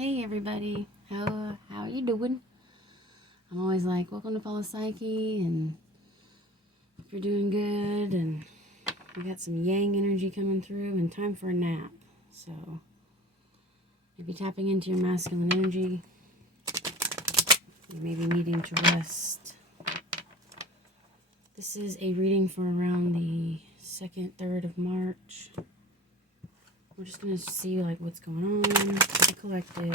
Hey everybody, how you doing? I'm always like, welcome to Paula Psyche, and if you're doing good, and we got some yang energy coming through, and time for a nap. So maybe tapping into your masculine energy, you may be needing to rest. This is a reading for around the 2nd, 3rd of March. We're just gonna see like what's going on with the collective.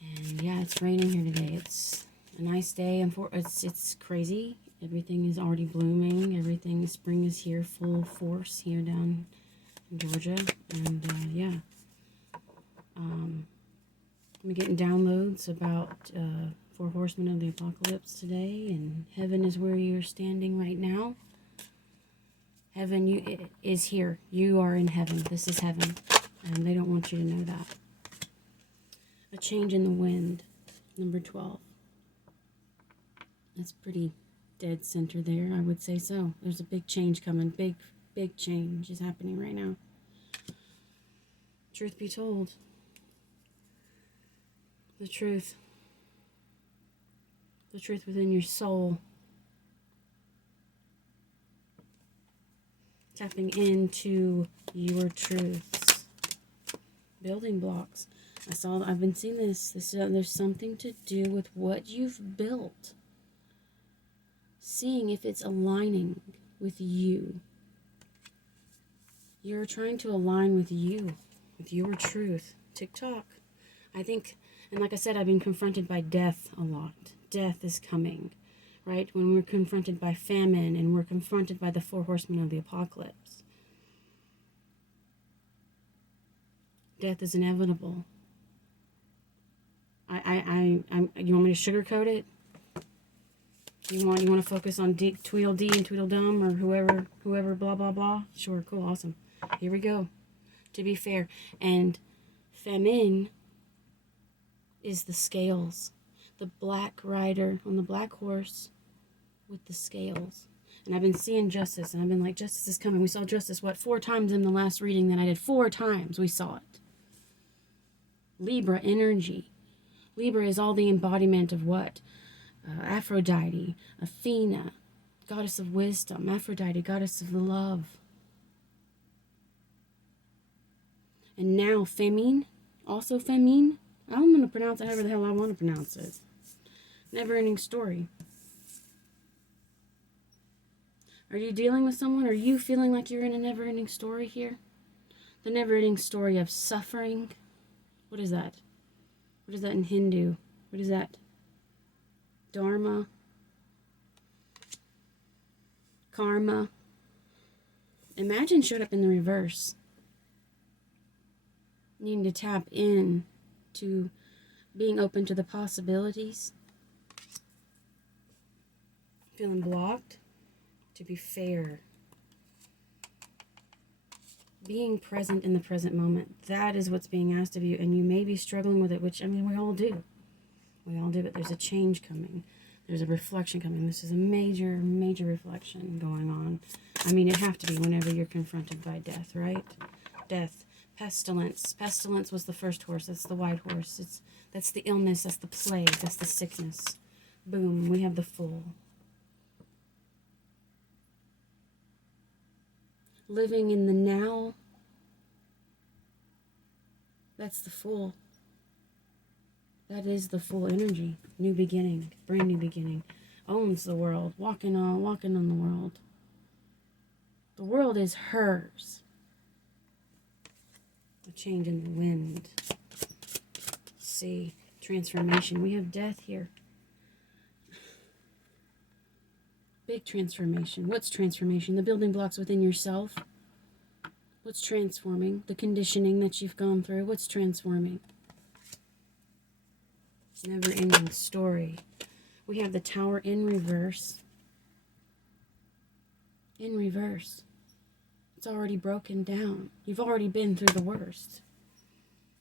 And yeah, it's raining here today. It's a nice day, and it's crazy. Everything is already blooming. Spring is here, full force here down in Georgia. And yeah, I'm getting downloads about 4 Horsemen of the Apocalypse today, and heaven is where you're standing right now. Heaven is here. You are in heaven. This is heaven, and they don't want you to know that. A change in the wind, number 12. That's pretty dead center there, I would say so. There's a big change coming. Big change is happening right now. Truth be told. The truth. The truth within your soul. Tapping into your truths. Building blocks. I've been seeing this. There's something to do with what you've built. Seeing if it's aligning with you. You're trying to align with you, with your truth. TikTok. I think, and like I said, I've been confronted by death a lot. Death is coming, right? When we're confronted by famine and we're confronted by the 4 Horsemen of the Apocalypse. Death is inevitable. You want me to sugarcoat it? You want to focus on Tweedledee and Tweedledum or whoever blah blah blah? Sure, cool, awesome. Here we go. To be fair, and famine is the scales, the black rider on the black horse with the scales. And I've been seeing justice, and I've been like, justice is coming. We saw justice 4 times in the last reading that I did. 4 times we saw it. Libra energy. Libra is all the embodiment of what? Aphrodite, Athena, goddess of wisdom, Aphrodite, goddess of love. And now Femine, also Femine. I'm going to pronounce it however the hell I want to pronounce it. Never-ending story. Are you dealing with someone? Are you feeling like you're in a never-ending story here? The never-ending story of suffering. What is that? What is that in Hindu? What is that? Dharma, karma. Imagine showed up in the reverse. Needing to tap in to being open to the possibilities. Feeling blocked. To be fair. Being present in the present moment. That is what's being asked of you, and you may be struggling with it, which, I mean, we all do. We all do, but there's a change coming. There's a reflection coming. This is a major, major reflection going on. I mean, it'd have to be whenever you're confronted by death, right? Death. Pestilence. Pestilence was the first horse. That's the white horse. That's the illness. That's the plague. That's the sickness. Boom. We have the Fool. Living in the now. That's the Fool. That is the Fool energy. New beginning. Brand new beginning. Owns the world. Walking on the world. The world is hers. A change in the wind. See. Transformation. We have death here. Big transformation. What's transformation? The building blocks within yourself. What's transforming? The conditioning that you've gone through. What's transforming? Never-ending story. We have the Tower in reverse. In reverse. It's already broken down. You've already been through the worst.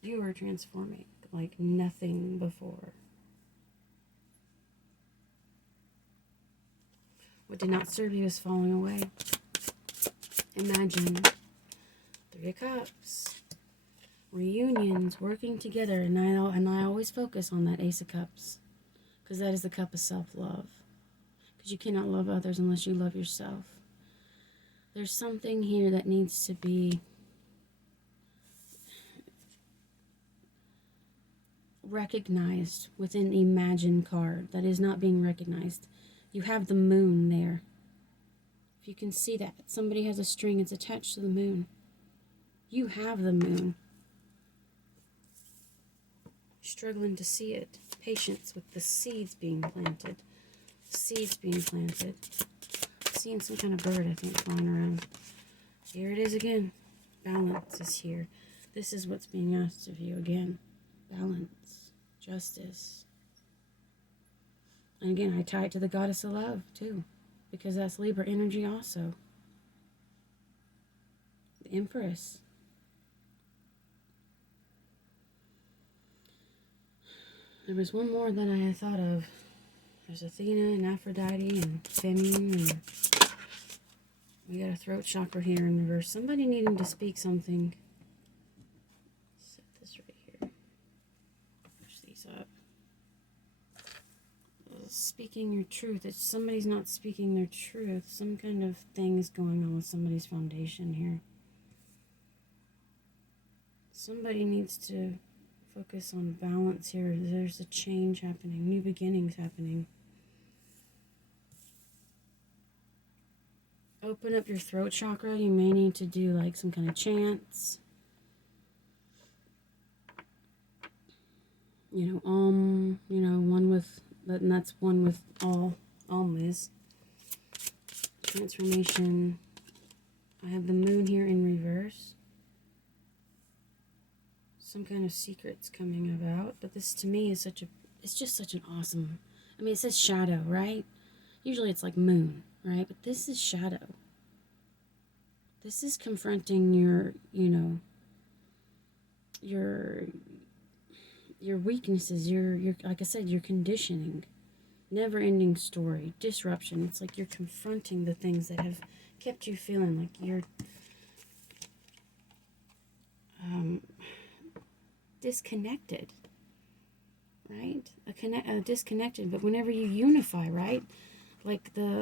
You are transforming like nothing before. What did not serve you is falling away. Imagine 3 of Cups. Reunions, working together, and I always focus on that Ace of Cups, because that is the cup of self-love. Because you cannot love others unless you love yourself. There's something here that needs to be recognized within the Imagine card that is not being recognized. You have the moon there. If you can see that, somebody has a string, it's attached to the moon. You have the moon. Struggling to see it. Patience with the seeds being planted. Seeds being planted. Seeing some kind of bird, I think, flying around. Here it is again. Balance is here. This is what's being asked of you again. Balance. Justice. And again, I tie it to the goddess of love, too. Because that's Libra energy also. The Empress. There was one more that I had thought of. There's Athena and Aphrodite and Femme, and we got a throat chakra here in reverse. Somebody needing to speak something. Set this right here. Push these up. Speaking your truth. It's somebody's not speaking their truth. Some kind of thing is going on with somebody's foundation here. Somebody needs to focus on balance here. There's a change happening, new beginnings happening. Open up your throat chakra. You may need to do like some kind of chants. One with, and that's one with all is. Transformation. I have the moon here in reverse. Some kind of secrets coming about, but this to me is it's just such an awesome, it says shadow, right? Usually it's like moon, right? But this is shadow. This is confronting your weaknesses, your like I said, your conditioning. Never-ending story, disruption. It's like you're confronting the things that have kept you feeling like you're disconnected, right? Disconnected, but whenever you unify, right? Like it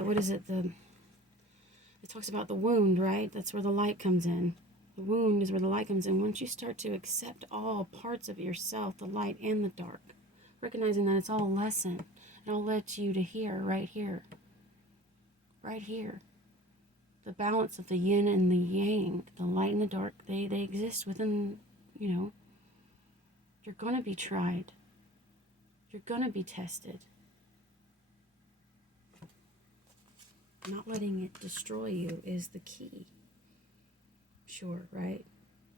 talks about the wound, right? That's where the light comes in. The wound is where the light comes in. Once you start to accept all parts of yourself, the light and the dark, recognizing that it's all a lesson, it all led to you to here, right here. Right here. The balance of the yin and the yang, the light and the dark, they exist within, you're going to be tried. You're going to be tested. Not letting it destroy you is the key. Sure, right?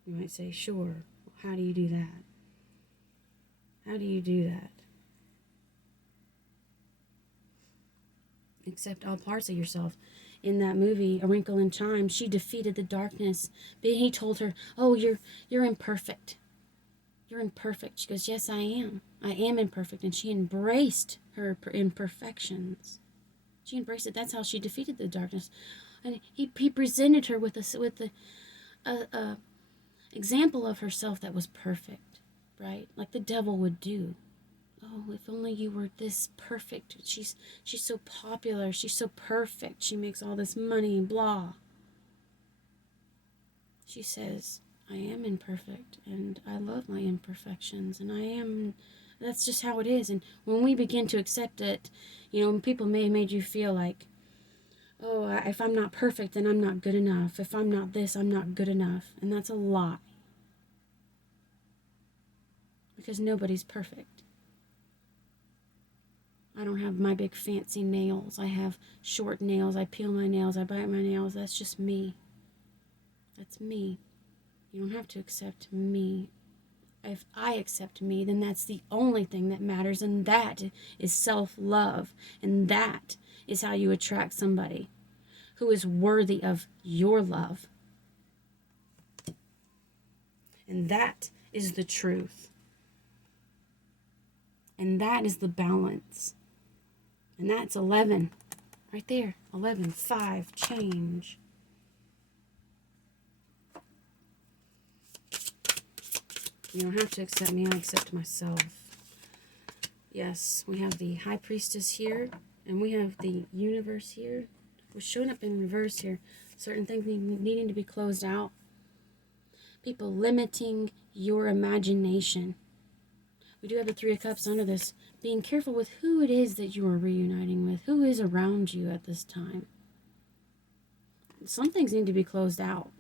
You might say, sure. How do you do that? How do you do that? Accept all parts of yourself. In that movie, A Wrinkle in Time, she defeated the darkness. But he told her, oh, you're imperfect. You're imperfect. She goes, yes, I am. I am imperfect. And she embraced her imperfections. She embraced it. That's how she defeated the darkness. And he presented her with a example of herself that was perfect, right? Like the devil would do. Oh, if only you were this perfect. She's so popular. She's so perfect. She makes all this money, blah. She says, I am imperfect, and I love my imperfections, and that's just how it is. And when we begin to accept it, people may have made you feel like, oh, if I'm not perfect, then I'm not good enough. If I'm not this, I'm not good enough. And that's a lie. Because nobody's perfect. I don't have my big fancy nails. I have short nails. I peel my nails. I bite my nails. That's just me. That's me. You don't have to accept me. If I accept me, then that's the only thing that matters, and that is self-love. And that is how you attract somebody who is worthy of your love. And that is the truth. And that is the balance. And that's 11. Right there. 11. 5. Change. You don't have to accept me. I accept myself. Yes, we have the High Priestess here, and we have the Universe here. We're showing up in reverse here. Certain things needing to be closed out. People limiting your imagination. We do have the Three of Cups under this. Being careful with who it is that you are reuniting with. Who is around you at this time. Some things need to be closed out.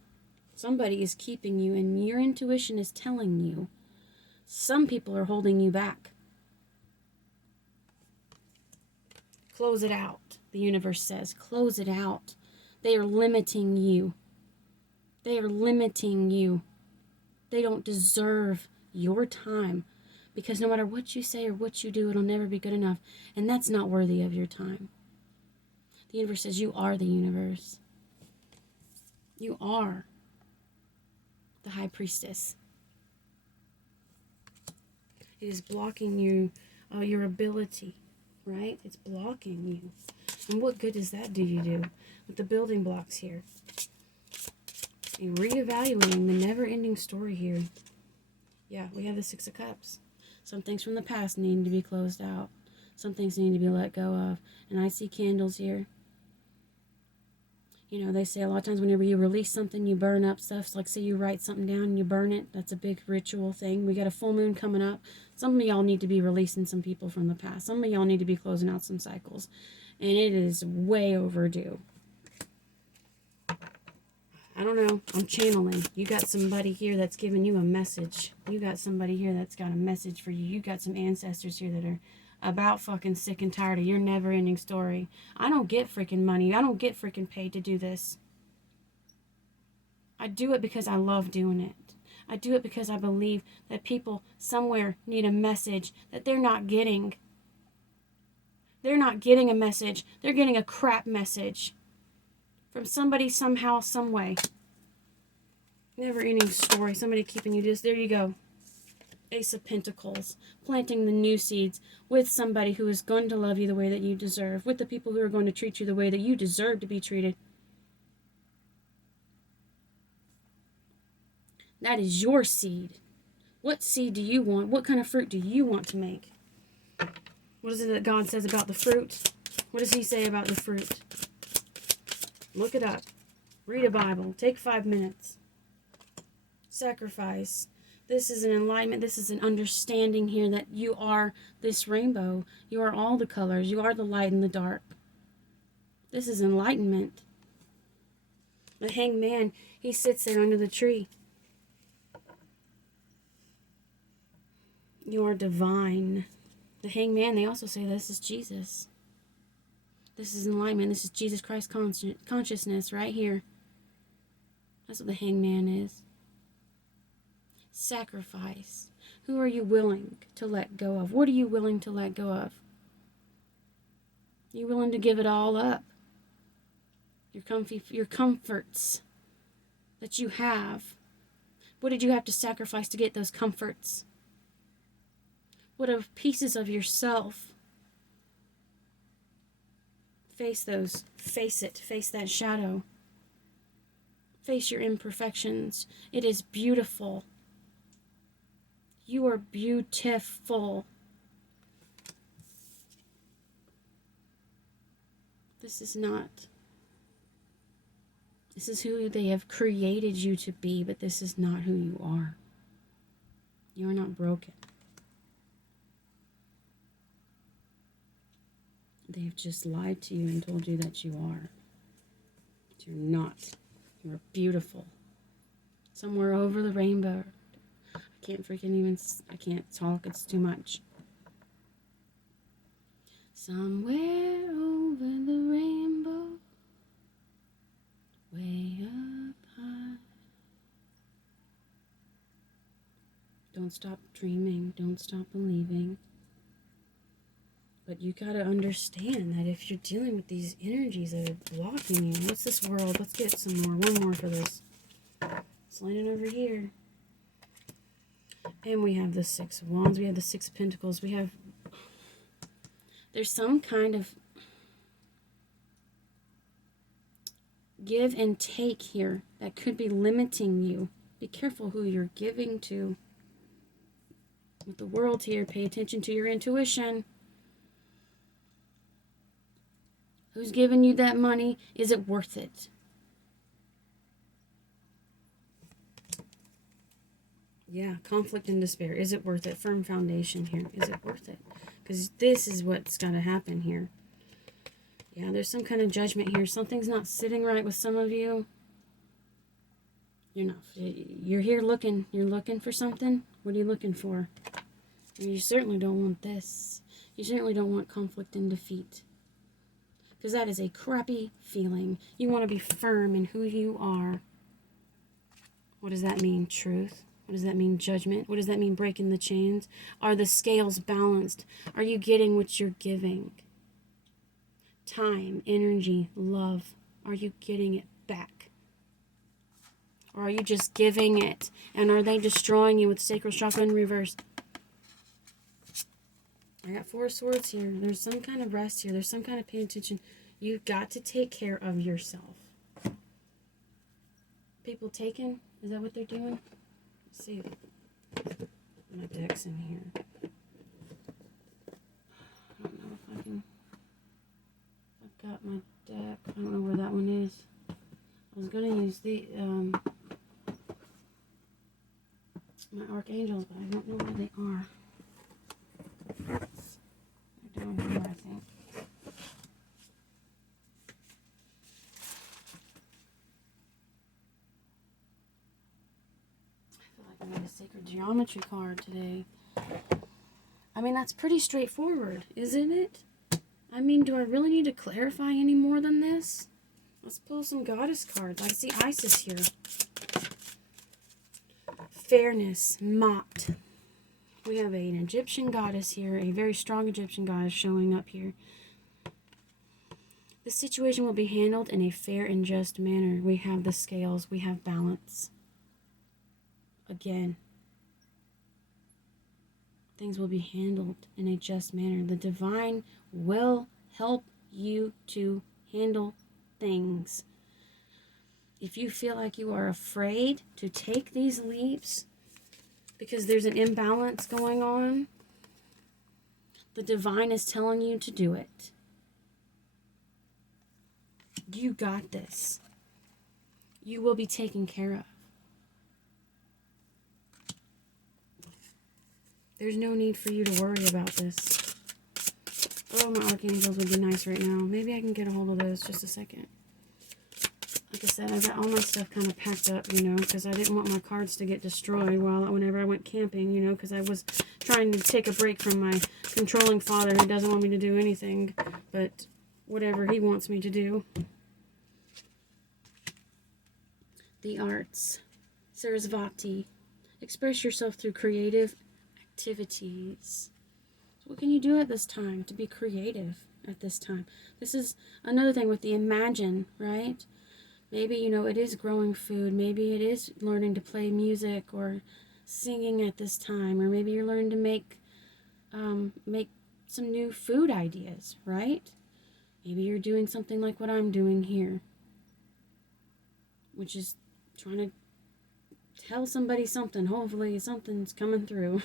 Somebody is keeping you, and your intuition is telling you. Some people are holding you back. Close it out, the universe says. Close it out. They are limiting you. They are limiting you. They don't deserve your time. Because no matter what you say or what you do, it'll never be good enough. And that's not worthy of your time. The universe says you are the universe. You are the High Priestess. It is blocking you, your ability, right? It's blocking you. And what good does that do you do with the building blocks here? And reevaluating the never-ending story here. Yeah, we have the Six of Cups. Some things from the past need to be closed out. Some things need to be let go of. And I see candles here. You know, they say a lot of times whenever you release something, you burn up stuff. So like say you write something down and you burn it. That's a big ritual thing. We got a full moon coming up. Some of y'all need to be releasing some people from the past. Some of y'all need to be closing out some cycles. And it is way overdue. I don't know. I'm channeling. You got somebody here that's giving you a message. You got somebody here that's got a message for you. You got some ancestors here that are about fucking sick and tired of your never-ending story. I don't get freaking money. I don't get freaking paid to do this. I do it because I love doing it. I do it because I believe that people somewhere need a message that they're not getting. They're not getting a message. They're getting a crap message. From somebody, somehow, some way. Never-ending story. Somebody keeping you just... There you go. Ace of Pentacles. Planting the new seeds with somebody who is going to love you the way that you deserve. With the people who are going to treat you the way that you deserve to be treated. That is your seed. What seed do you want? What kind of fruit do you want to make? What is it that God says about the fruit? What does he say about the fruit? Look it up. Read a Bible. Take 5 minutes. Sacrifice. This is an enlightenment. This is an understanding here that you are this rainbow. You are all the colors. You are the light and the dark. This is enlightenment. The Hanged Man, he sits there under the tree. You are divine. The Hanged Man, they also say this is Jesus. This is enlightenment. This is Jesus Christ consciousness right here. That's what the Hanged Man is. Sacrifice. Who are you willing to let go of? What are you willing to let go of? Are you willing to give it all up? Your comforts that you have. What did you have to sacrifice to get those comforts? What are pieces of yourself? Face those. Face it. Face that shadow. Face your imperfections. It is beautiful. You are beautiful. This is not. This is who they have created you to be, but this is not who you are. You are not broken. They have just lied to you and told you that you are. But you're not. You are beautiful. Somewhere over the rainbow. I can't talk, it's too much. Somewhere over the rainbow, way up high. Don't stop dreaming, don't stop believing. But you gotta understand that if you're dealing with these energies that are blocking you, what's this world? Let's get some more. One more for this. It's landing over here. And we have the Six of Wands. We have the Six of Pentacles. We have... There's some kind of give and take here that could be limiting you. Be careful who you're giving to. With the world here, pay attention to your intuition. Who's giving you that money? Is it worth it? Yeah, conflict and despair. Is it worth it? Firm foundation here. Is it worth it? Because this is what's got to happen here. Yeah, there's some kind of judgment here. Something's not sitting right with some of you. You're here looking. You're looking for something. What are you looking for? And you certainly don't want this. You certainly don't want conflict and defeat. Because that is a crappy feeling. You want to be firm in who you are. What does that mean? Truth. What does that mean? Judgment. What does that mean? Breaking the chains. Are the scales balanced? Are you getting what you're giving? Time, energy, love. Are you getting it back? Or are you just giving it? And are they destroying you with sacral chakra in reverse? I got 4 swords here. There's some kind of rest here. There's some kind of paying attention. You've got to take care of yourself. People taken? Is that what they're doing? Let's see. My deck's in here. I don't know if I can... I've got my deck. I don't know where that one is. I was going to use the... my archangels, but I don't know where they are. They're down here, I think. I feel like I made a sacred geometry card today. I mean, that's pretty straightforward, isn't it? I mean, do I really need to clarify any more than this? Let's pull some goddess cards. I see Isis here. Fairness, Mot. We have an Egyptian goddess here, a very strong Egyptian goddess showing up here. The situation will be handled in a fair and just manner. We have the scales, we have balance. Again, things will be handled in a just manner. The divine will help you to handle things. If you feel like you are afraid to take these leaps because there's an imbalance going on, the divine is telling you to do it. You got this. You will be taken care of. There's no need for you to worry about this. Oh, my archangels would be nice right now. Maybe I can get a hold of those just a second. Like I said, I got all my stuff kind of packed up, you know, because I didn't want my cards to get destroyed whenever I went camping, you know, because I was trying to take a break from my controlling father who doesn't want me to do anything but whatever he wants me to do. The arts. Sarasvati. Express yourself through creative activities. So what can you do at this time to be creative at this time? This is another thing with the imagine, right? Maybe, you know, it is growing food. Maybe it is learning to play music or singing at this time. Or maybe you're learning to make some new food ideas, right? Maybe you're doing something like what I'm doing here, which is trying to tell somebody something. Hopefully something's coming through.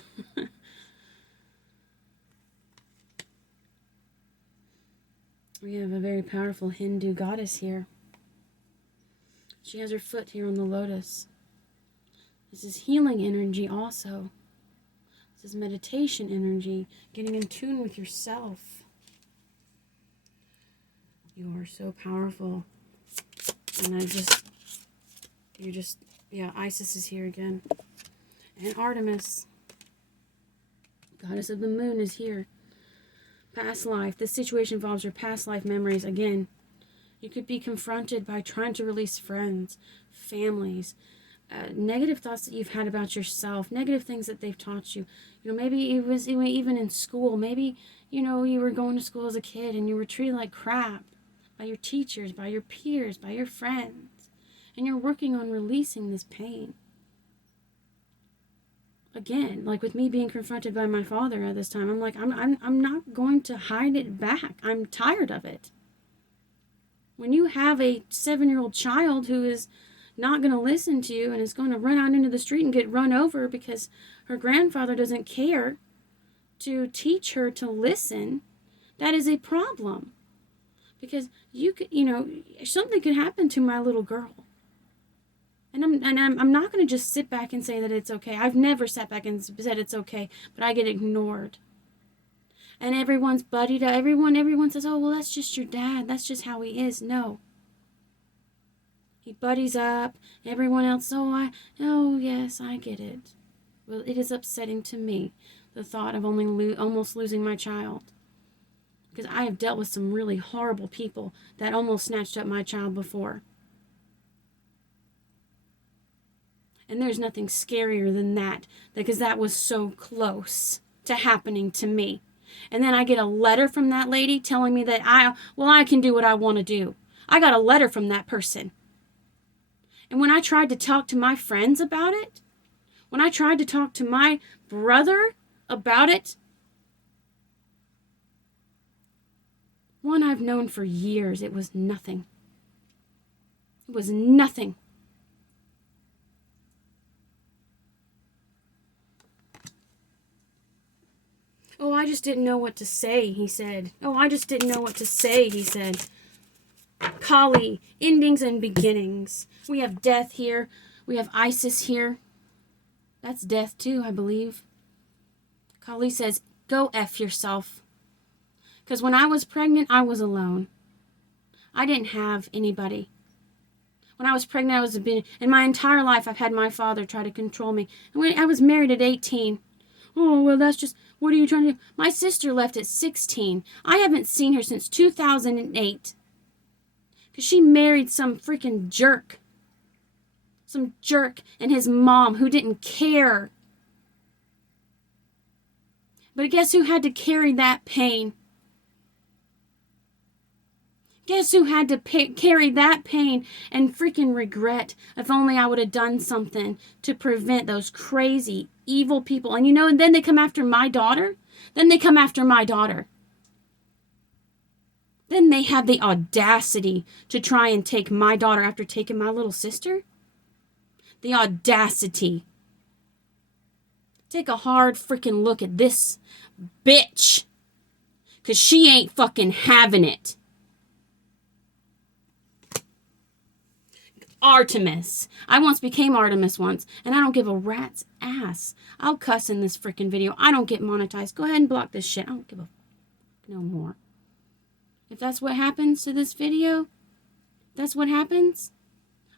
We have a very powerful Hindu goddess here. She has her foot here on the lotus. This is healing energy also. This is meditation energy, getting in tune with yourself. You are so powerful. And yeah, Isis is here again. And Artemis, goddess of the moon, is here. Past life. This situation involves your past life memories. Again, you could be confronted by trying to release friends, families, negative thoughts that you've had about yourself, negative things that they've taught you. You know, maybe it was even in school. Maybe, you know, you were going to school as a kid and you were treated like crap by your teachers, by your peers, by your friends. And you're working on releasing this pain. Again, like with me being confronted by my father at this time, I'm like, I'm not going to hide it back. I'm tired of it. When you have a 7-year-old child who is, not going to listen to you and is going to run out into the street and get run over because her grandfather doesn't care to teach her to listen, that is a problem. Because something could happen to my little girl. And I'm not going to just sit back and say that it's okay. I've never sat back and said it's okay, but I get ignored. And everyone's buddied up. Everyone says, oh, well, that's just your dad. That's just how he is. No. He buddies up. Everyone else, oh, yes, I get it. Well, it is upsetting to me, the thought of almost losing my child. Because I have dealt with some really horrible people that almost snatched up my child before. And there's nothing scarier than that, because that was so close to happening to me. And then I get a letter from that lady telling me that I can do what I want to do. I got a letter from that person. And when I tried to talk to my friends about it, when I tried to talk to my brother about it, one I've known for years, it was nothing. It was nothing. Oh, I just didn't know what to say, he said. Oh, I just didn't know what to say, he said. Kali, endings and beginnings. We have death here. We have Isis here. That's death too, I believe. Kali says, go F yourself. Because when I was pregnant, I was alone. I didn't have anybody. When I was pregnant, in my entire life, I've had my father try to control me. And when I was married at 18, oh, well, that's just, what are you trying to do? My sister left at 16. I haven't seen her since 2008. Because she married some freaking jerk. Some jerk and his mom who didn't care. But guess who had to carry that pain? Guess who had to carry that pain and freaking regret? If only I would have done something to prevent those crazy, evil people. And and then they come after my daughter. Then they have the audacity to try and take my daughter after taking my little sister. The audacity. Take a hard freaking look at this bitch. Because she ain't fucking having it. Artemis. I once became Artemis once, and I don't give a rat's ass. I'll cuss in this freaking video. I don't get monetized. Go ahead and block this shit. I don't give a no more. If that's what happens to this video, that's what happens,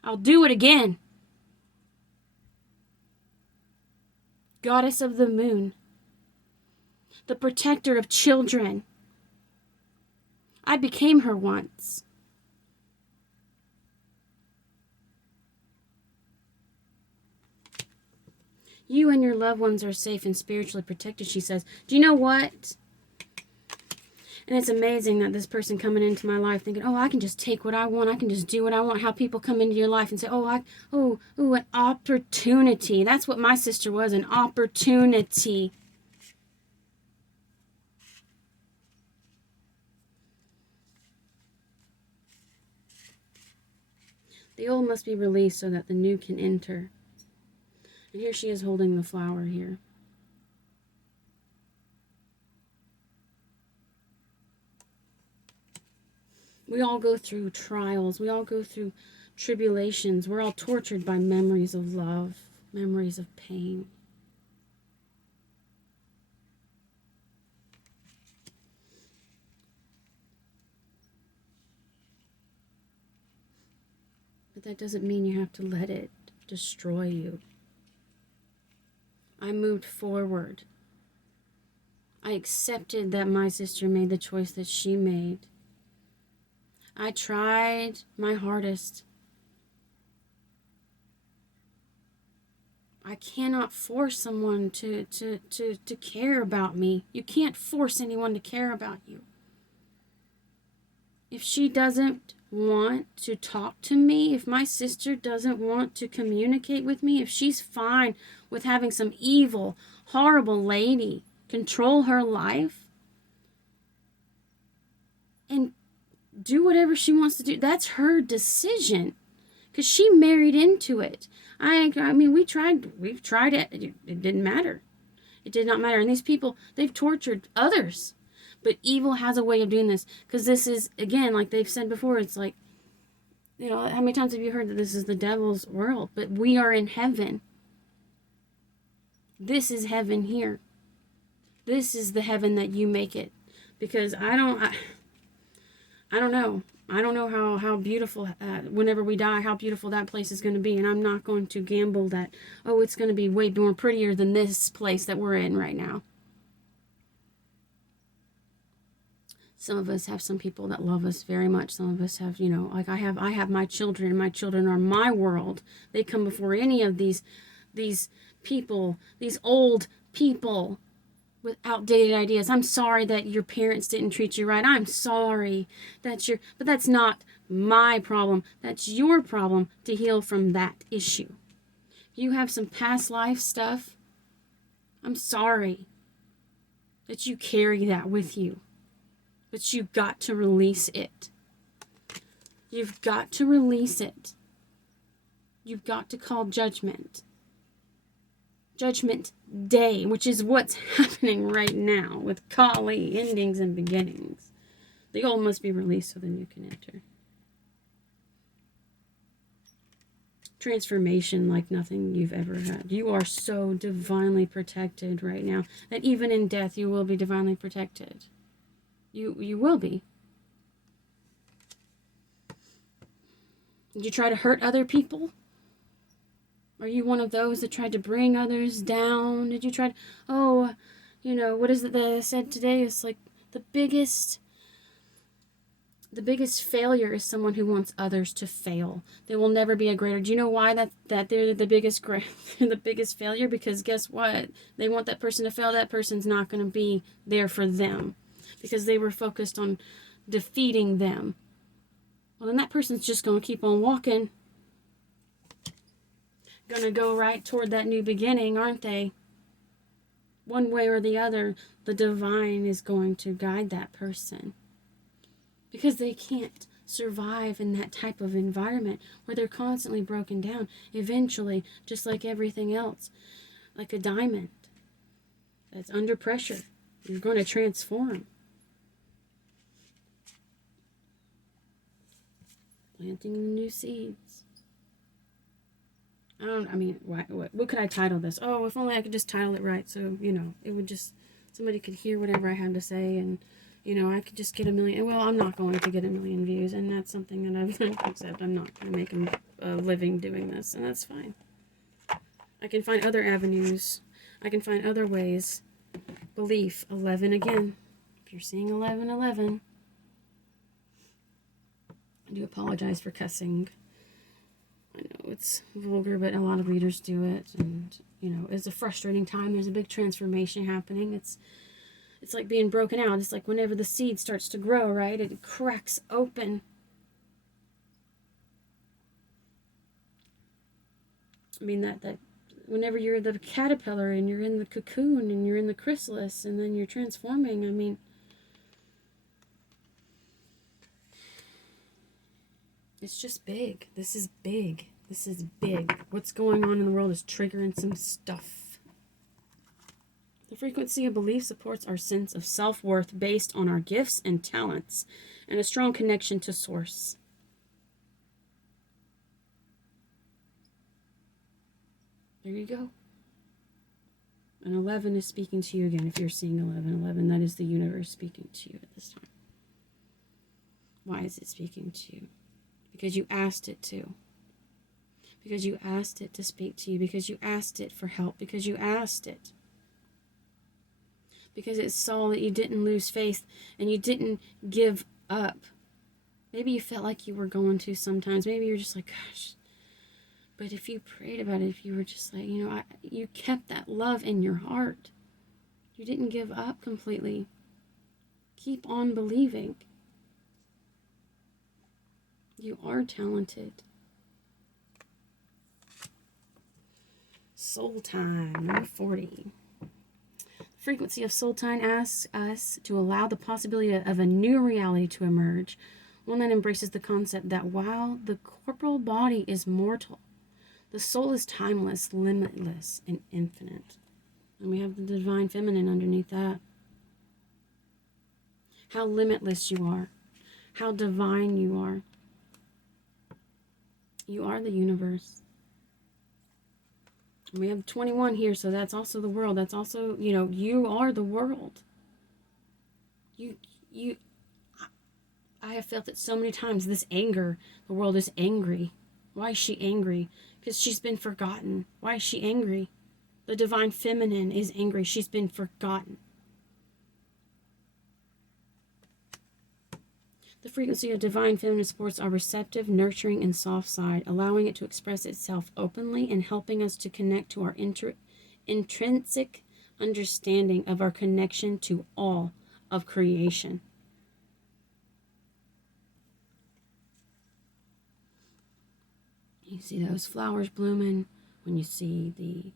I'll do it again. Goddess of the moon. The protector of children. I became her once. You and your loved ones are safe and spiritually protected, she says. Do you know what? And it's amazing that this person coming into my life thinking, oh, I can just take what I want. I can just do what I want. How people come into your life and say, an opportunity. That's what my sister was, an opportunity. The old must be released so that the new can enter. And here she is holding the flower here. We all go through trials. We all go through tribulations. We're all tortured by memories of love, memories of pain. But that doesn't mean you have to let it destroy you. I moved forward. I accepted that my sister made the choice that she made. I tried my hardest. I cannot force someone to care about me. You can't force anyone to care about you. If she doesn't want to talk to me, if my sister doesn't want to communicate with me, if she's fine with having some evil, horrible lady control her life and do whatever she wants to do, that's her decision. because she married into it. I mean, we've tried it. It didn't matter. It did not matter. And these people, they've tortured others. But evil has a way of doing this. Because this is, again, like they've said before, it's like, you know, how many times have you heard that this is the devil's world? But we are in heaven. This is heaven here. This is the heaven that you make it. Because I don't know. I don't know how beautiful, whenever we die, how beautiful that place is going to be. And I'm not going to gamble that, oh, it's going to be way more prettier than this place that we're in right now. Some of us have some people that love us very much. Some of us have, you know, like I have my children, and my children are my world. They come before any of these people, these old people with outdated ideas. I'm sorry that your parents didn't treat you right. I'm sorry but that's not my problem. That's your problem to heal from that issue. You have some past life stuff. I'm sorry that you carry that with you. But you've got to release it. You've got to release it. You've got to call judgment. Judgment Day, which is what's happening right now with Kali, endings and beginnings. The old must be released so the new can enter. Transformation like nothing you've ever had. You are so divinely protected right now that even in death you will be divinely protected. You will be. Did you try to hurt other people? Are you one of those that tried to bring others down? Did you try to, what is it that I said today? It's like the biggest failure is someone who wants others to fail. There will never be a greater. Do you know why that they're the biggest the biggest failure? Because guess what? They want that person to fail. That person's not going to be there for them because they were focused on defeating them. Well, then that person's just going to keep on walking. Going to go right toward that new beginning, aren't they? One way or the other, the divine is going to guide that person. Because they can't survive in that type of environment where they're constantly broken down. Eventually, just like everything else, like a diamond that's under pressure, you're going to transform. Planting new seeds. What could I title this? Oh, if only I could just title it right. So, it would just, somebody could hear whatever I have to say and, I could just get 1 million. Well, I'm not going to get 1 million views, and that's something that I've learned to accept. I'm not going to make a living doing this, and that's fine. I can find other avenues. I can find other ways. Belief, 11 again. If you're seeing 11, I do apologize for cussing. I know it's vulgar, but a lot of readers do it, and, it's a frustrating time. There's a big transformation happening. It's like being broken out. It's like whenever the seed starts to grow, right? It cracks open. I mean, that whenever you're the caterpillar and you're in the cocoon and you're in the chrysalis and then you're transforming, I mean, it's just big. This is big. This is big. What's going on in the world is triggering some stuff. The frequency of belief supports our sense of self-worth based on our gifts and talents and a strong connection to Source. There you go. And 11 is speaking to you again. If you're seeing 11, that is the universe speaking to you at this time. Why is it speaking to you? Because you asked it to. Because you asked it to speak to you. Because you asked it for help. Because you asked it. Because it saw that you didn't lose faith and you didn't give up. Maybe you felt like you were going to sometimes. Maybe you're just like, gosh. But if you prayed about it, if you were just like, you kept that love in your heart. You didn't give up completely. Keep on believing. You are talented. Soul time, number 40. Frequency of soul time asks us to allow the possibility of a new reality to emerge, one that embraces the concept that while the corporal body is mortal, the soul is timeless, limitless, and infinite. And we have the divine feminine underneath that. How limitless you are. How divine you are. You are the universe. And we have 21 here, so that's also the world. That's also, you are the world. I have felt it so many times. This anger, the world is angry. Why is she angry? Because she's been forgotten. Why is she angry? The divine feminine is angry. She's been forgotten. The frequency of divine feminine supports our receptive, nurturing, and soft side, allowing it to express itself openly and helping us to connect to our intrinsic understanding of our connection to all of creation. You see those flowers blooming, when you see the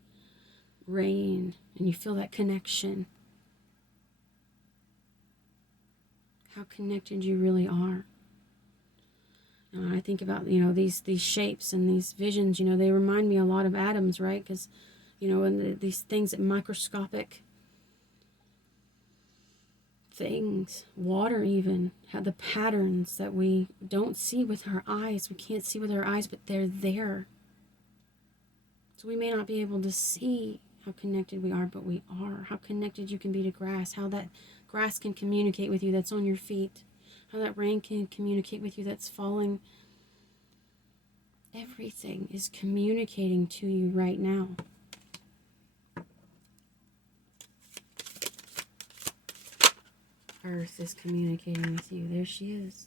rain, and you feel that connection. How connected you really are. I think about, these shapes and these visions, they remind me a lot of atoms, right? Because, and these things, microscopic things, water even, have the patterns that we don't see with our eyes. We can't see with our eyes, but they're there. So we may not be able to see how connected we are, but we are. How connected you can be to grass, how that grass can communicate with you that's on your feet, how that rain can communicate with you that's falling. Everything is communicating to you right now. Earth is communicating with you. There she is.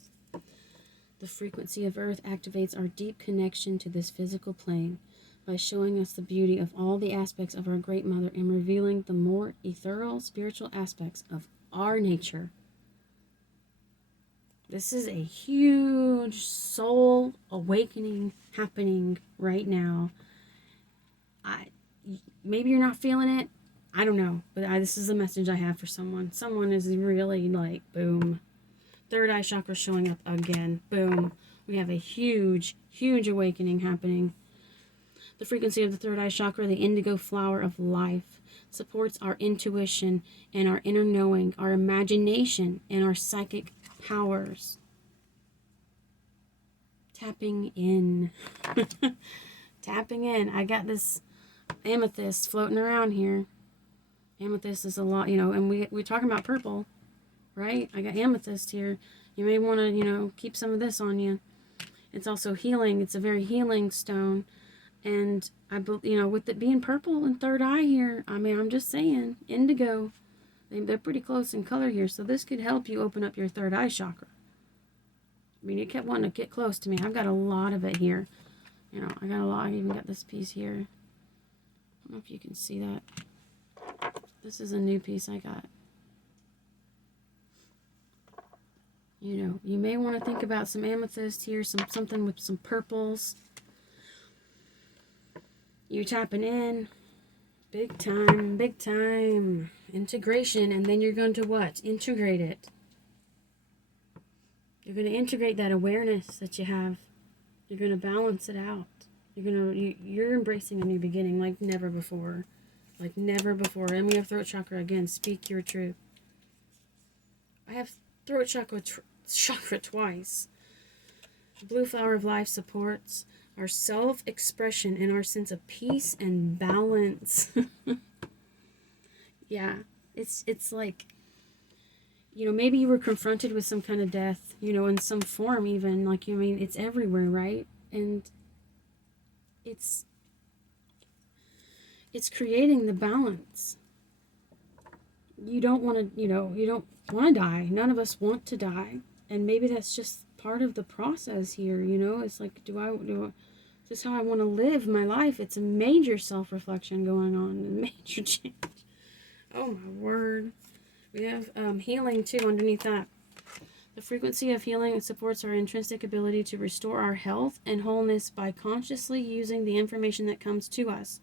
The frequency of Earth activates our deep connection to this physical plane by showing us the beauty of all the aspects of our Great Mother and revealing the more ethereal, spiritual aspects of our nature. This is a huge soul awakening happening right now. Maybe you're not feeling it. I don't know, but this is a message I have for someone. Someone is really like, boom. Third eye chakra showing up again. Boom. We have a huge, huge awakening happening. The frequency of the third eye chakra, the indigo flower of life, supports our intuition and our inner knowing, our imagination, and our psychic powers. Tapping in. Tapping in. I got this amethyst floating around here. Amethyst is a lot, and we're talking about purple, right? I got amethyst here. You may want to, keep some of this on you. It's also healing. It's a very healing stone. And, with it being purple and third eye here, I'm just saying, indigo, they're pretty close in color here. So this could help you open up your third eye chakra. It kept wanting to get close to me. I've got a lot of it here. I got a lot. I even got this piece here. I don't know if you can see that. This is a new piece I got. You may want to think about some amethyst here, something with some purples. You're tapping in. Big time, big time. Integration, and then you're going to what? Integrate it. You're going to integrate that awareness that you have. You're going to balance it out. You're embracing a new beginning like never before. Like never before. And we have throat chakra again. Speak your truth. I have throat chakra twice. Blue flower of life supports our self-expression and our sense of peace and balance. Yeah, it's like, maybe you were confronted with some kind of death, in some form even. Like, it's everywhere, right? And it's creating the balance. You don't want to, you don't want to die. None of us want to die. And maybe that's just part of the process here, It's like, just how I want to live my life. It's a major self-reflection going on, a major change. Oh, my word. We have healing, too, underneath that. The frequency of healing supports our intrinsic ability to restore our health and wholeness by consciously using the information that comes to us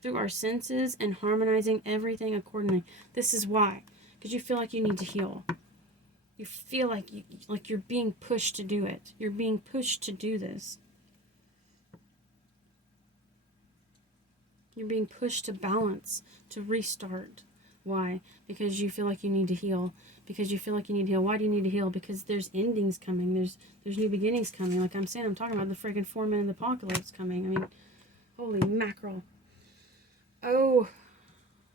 through our senses and harmonizing everything accordingly. This is why. Because you feel like you need to heal. You feel like you're being pushed to do it. You're being pushed to do this. You're being pushed to balance, to restart. Why? Because you feel like you need to heal. Because you feel like you need to heal. Why do you need to heal? Because there's endings coming. There's new beginnings coming. Like I'm saying, I'm talking about the friggin' 4-minute apocalypse coming. I mean, holy mackerel. Oh,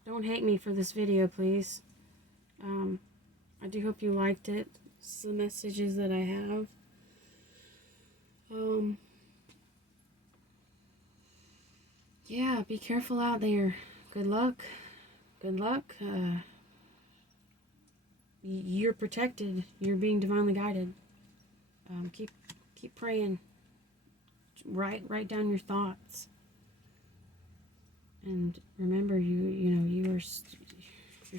don't hate me for this video, please. I do hope you liked it. It's the messages that I have. Yeah, be careful out there. Good luck. Good luck. You're protected. You're being divinely guided. Keep praying. Write down your thoughts. And remember, you're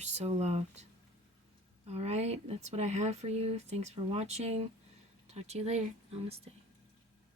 so loved. All right, that's what I have for you. Thanks for watching. Talk to you later. Namaste.